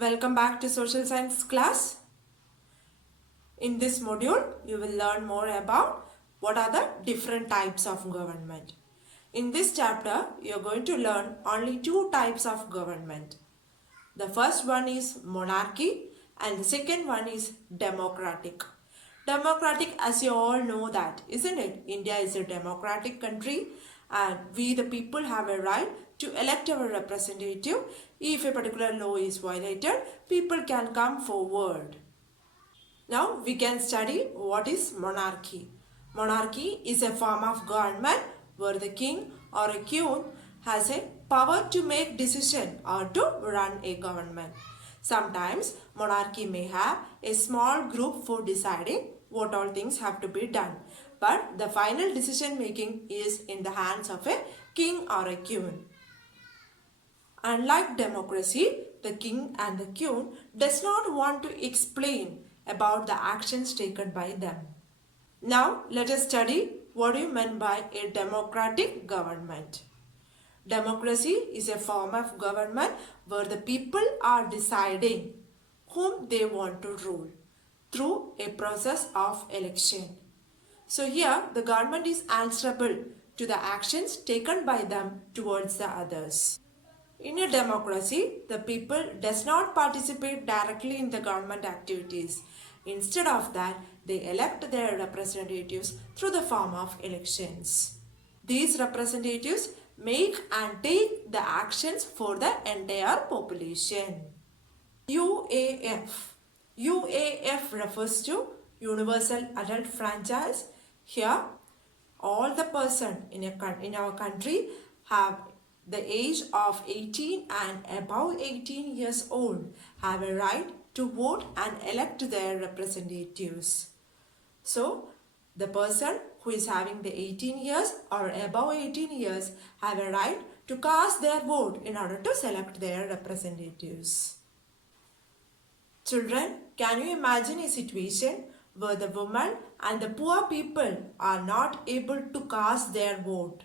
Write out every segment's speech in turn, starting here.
Welcome back to social science class. In this module, you will learn more about what are the different types of government. In this chapter, you are going to learn only two types of government. The first one is monarchy and the second one is democratic. Democratic, as you all know that, isn't it? India is a democratic country and we the people have a right to elect our representative. If a particular law is violated, people can come forward. Now we can study what is monarchy. Monarchy is a form of government where the king or a queen has a power to make decision or to run a government. Sometimes monarchy may have a small group for deciding what all things have to be done. But the final decision making is in the hands of a king or a queen. Unlike democracy, the king and the queen does not want to explain about the actions taken by them. Now let us study what do you mean by a democratic government. Democracy is a form of government where the people are deciding whom they want to rule through a process of election. So here the government is answerable to the actions taken by them towards the others. In a democracy, the people does not participate directly in the government activities. Instead of that, they elect their representatives through the form of elections. These representatives make and take the actions for the entire population. UAF. UAF refers to Universal Adult Franchise. Here, all the person in our country have the age of 18 and above 18 years old have a right to vote and elect their representatives. So, the person who is having the 18 years or above 18 years have a right to cast their vote in order to select their representatives. Children, can you imagine a situation where the women and the poor people are not able to cast their vote?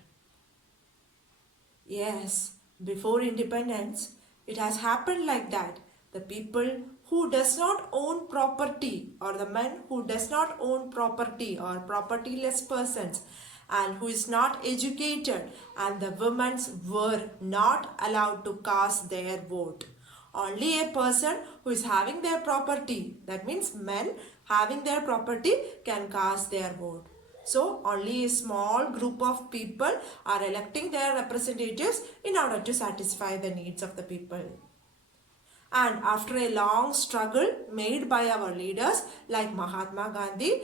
Yes, before independence, it has happened like that. The people who does not own property or the men who does not own property or propertyless persons and who is not educated and the women were not allowed to cast their vote. Only a person who is having their property, that means men having their property, can cast their vote. So only a small group of people are electing their representatives in order to satisfy the needs of the people. And after a long struggle made by our leaders like Mahatma Gandhi,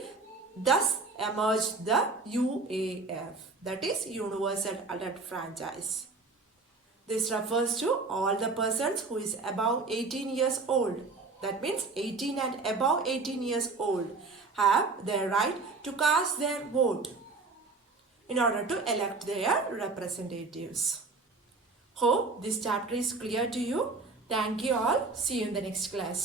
thus emerged the UAF, that is Universal Adult Franchise. This refers to all the persons who is above 18 years old. That means 18 and above 18 years old have their right to cast their vote in order to elect their representatives. Hope this chapter is clear to you. Thank you all. See you in the next class.